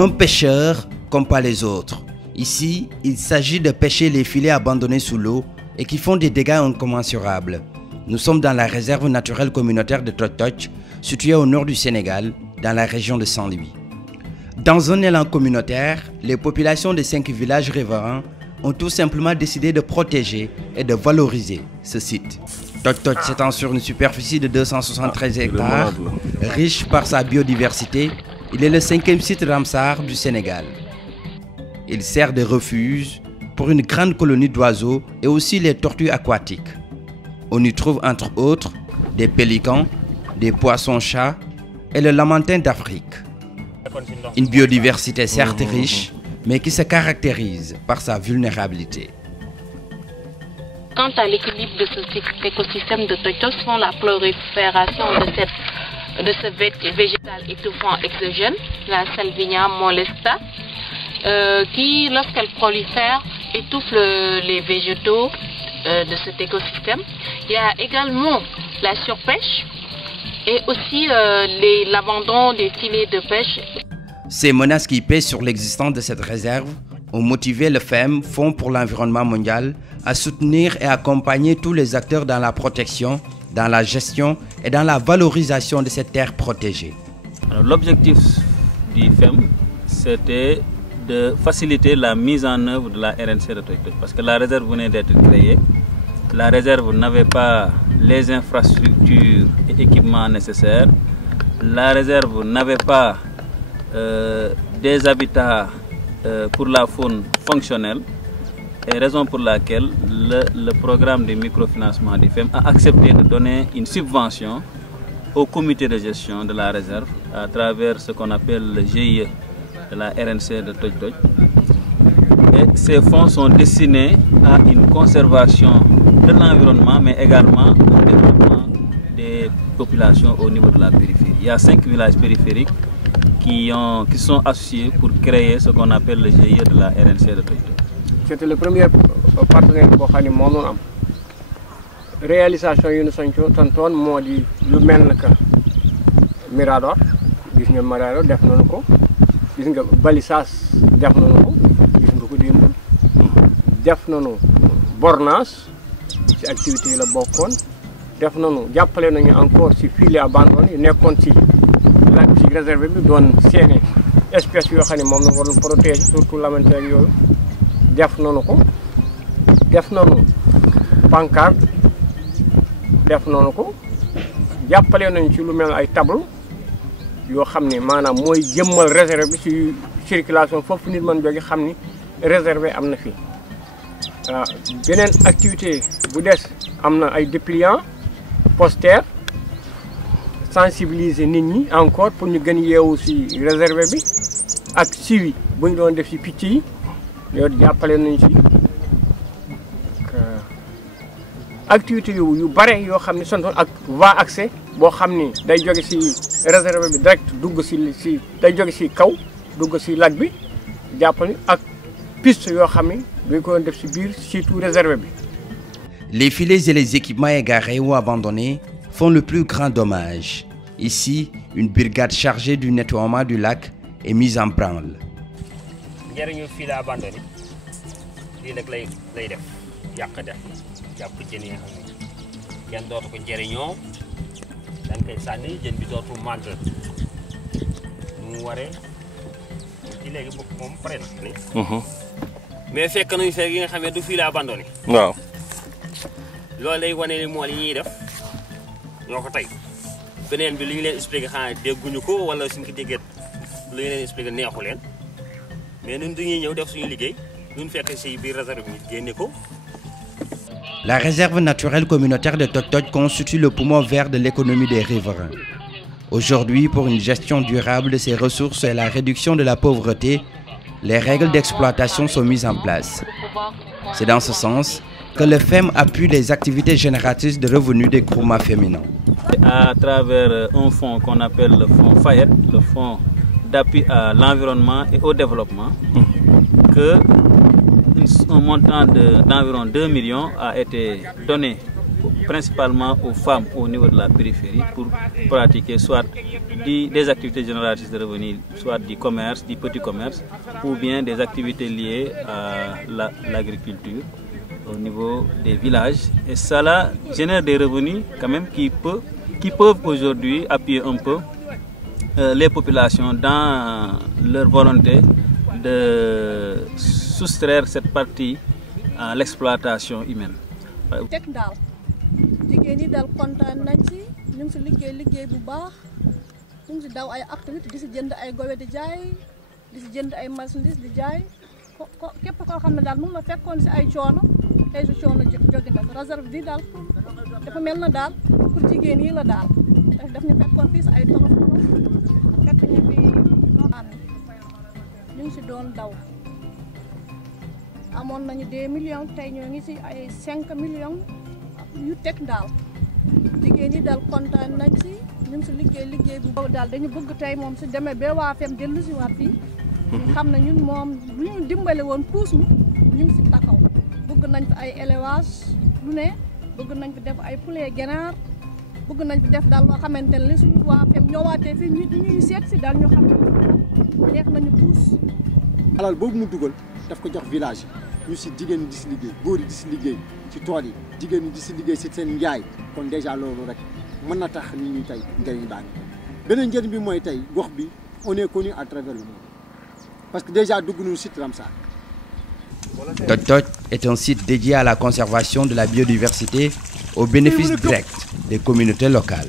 Un pêcheur comme pas les autres. Ici, il s'agit de pêcher les filets abandonnés sous l'eau et qui font des dégâts incommensurables. Nous sommes dans la réserve naturelle communautaire de Toj-Toj, située au nord du Sénégal, dans la région de Saint-Louis. Dans un élan communautaire, les populations des 5 villages riverains ont tout simplement décidé de protéger et de valoriser ce site. Toj-Toj s'étend sur une superficie de 273 hectares, riche par sa biodiversité. Il est le 5e site Ramsar du Sénégal. Il sert de refuge pour une grande colonie d'oiseaux et aussi les tortues aquatiques. On y trouve entre autres des pélicans, des poissons-chats et le lamantin d'Afrique. Une biodiversité certes riche, mais qui se caractérise par sa vulnérabilité. Quant à l'équilibre de ce écosystème de Toj-Toj, selon la prolifération de ce végétal étouffant exogène, la Salvinia molesta, qui, lorsqu'elle prolifère, étouffe les végétaux de cet écosystème. Il y a également la surpêche et aussi l'abandon des filets de pêche. Ces menaces qui pèsent sur l'existence de cette réserve ont motivé le FEM, Fonds pour l'environnement mondial, à soutenir et accompagner tous les acteurs dans la protection, dans la gestion et dans la valorisation de cette terre protégée. L'objectif du FEM, c'était de faciliter la mise en œuvre de la RNC de Toj-Toj, parce que la réserve venait d'être créée. La réserve n'avait pas les infrastructures et équipements nécessaires. La réserve n'avait pas des habitats pour la faune fonctionnelle, et raison pour laquelle le programme de microfinancement du FEM a accepté de donner une subvention au comité de gestion de la réserve à travers ce qu'on appelle le GIE de la RNC de Toj-Toj. Et ces fonds sont destinés à une conservation de l'environnement, mais également au développement des populations au niveau de la périphérie. Il y a 5 villages périphériques qui sont associés pour créer ce qu'on appelle le GIE de la RNC de Toj-Toj. C'était le premier partenaire boo xam ne moo doon am réalisation yu ñu santoon moo di lu mel ne que Mirador, gis nga Mirador def nañu ko, gis nga balisage def nañu ko, gis nga ko démb def nañu bornage ci activité yi la bokkoon, def nañu jàppale nañu encore ci filets abandonnés yu nekkoon ci lac ci réserve bi doon seeni espèces yoo xam ne moom la waroon protéger surtout lamentaire yooyu. Def nañu ko, def nañu pancarte, def nañu ko, jàppale nañu ci lu mel ay tableau yoo xam ne maanaam mooy jëmmal réserve bi ci circulation foofu nit mën jóge xam ni réserve am na fi. Beneen activité bu des am na ay dépliants posters, sensibiliser nit ñi encore pour ñu gën yeewu ci réserve bi ak suivi bu ñu doon def ci picc yi. Yow jàppale nañu ci activité yu bare yoo xam ne santoon ak va accès boo xam ni day jóge ci réserve bi direct dugg ci day jóge ci kaw dugg ci lac bi jàppale ak piste yoo xam ne dañ ko def ci biir surtout réserve bi. Les filets et les équipements égarés ou abandonnés font le plus grand dommage. Ici, une brigade chargée du nettoiement du lac est mise en branle. Njëriñu filet abandonné lii rek lay def yàq def jàpp jën yi nga xam ne kenn dootu ko njëriñoo dañ koy sànni jën bi dootu màgg mu waree ci léegi bopp moom pare na. mais fekk nañu fekk yi nga xam ne du filet abandonné. waaw. loolu lay wane ni mool yi ñuy def ñoo ko tey beneen bi li ñu leen expliqué xanaa dégguñu ko wala suñu ko déggee lu ñu leen expliqué neexu leen. Mais nous La réserve naturelle communautaire de Toj-Toj constitue le poumon vert de l'économie des riverains. Aujourd'hui, pour une gestion durable de ces ressources et la réduction de la pauvreté, les règles d'exploitation sont mises en place. C'est dans ce sens que le FEM appuie les activités génératrices de revenus des groupements féminins. À travers un fonds qu'on appelle le fonds FAED, le fonds d'appui à l'environnement et au développement, un montant d'environ 2 millions a été donné principalement aux femmes au niveau de la périphérie pour pratiquer soit des activités génératrices de revenus, soit du commerce, du petit commerce, ou bien des activités liées à l'agriculture au niveau des villages. Et cela génère des revenus quand même qui peuvent aujourd'hui appuyer un peu les populations dans leur volonté de soustraire cette partie à l'exploitation humaine. teg daal jigéen ñi daal kontaan nañ ci ñu ngi si liggéey bu baax ñu ngi si daw ay activité di si jënd ay gowe di jaay di si jënd ay marchandises di jaay képp koo xam ne daal moom la fekkoon si ay coono tey su coono jóge na réserve bi daal dafa mel na daal pour jigéen yi la daal daf ñu fekkoon fii si ay tolof fekk ñu fi ñu ngi si doon daw amoon nañu 2 millions tey ñoo ngi si ay 5 millions yu teg daal jigéen ñi daal kontaan nañ si ñu ngi si liggéey bu boobu daal dañu bëgg tey moom si demee ba waa FEM dellu si waat fii ñu xam ne ñun moom lu ñu dimbale woon puus ñu ngi si taxaw bëgg nañ fi ay élevage lu ne bëgg nañ fi def ay poulet ganaar bëgg nañ fi def daal loo xamante ne li suñu waa FEM ñëwaatee fii ñuy seet si daal ñu xam ne neex nañu puus. alal boobu mu dugal daf ko jox village ñu si jigéen ñi di si liggéey góor yi di si liggéey ci tool yi jigéen ñi di si liggéey si seen njaay kon déjà loolu rek mën na tax nit ñi tey njëriñ baa ngi beneen njëriñ bi mooy tey gox bi on est connu à travers le monde parce que déjà dugg nañu site Ramsar. Toj Toj est un site dédié à la conservation de la biodiversité au bénéfice direct des communautés locales.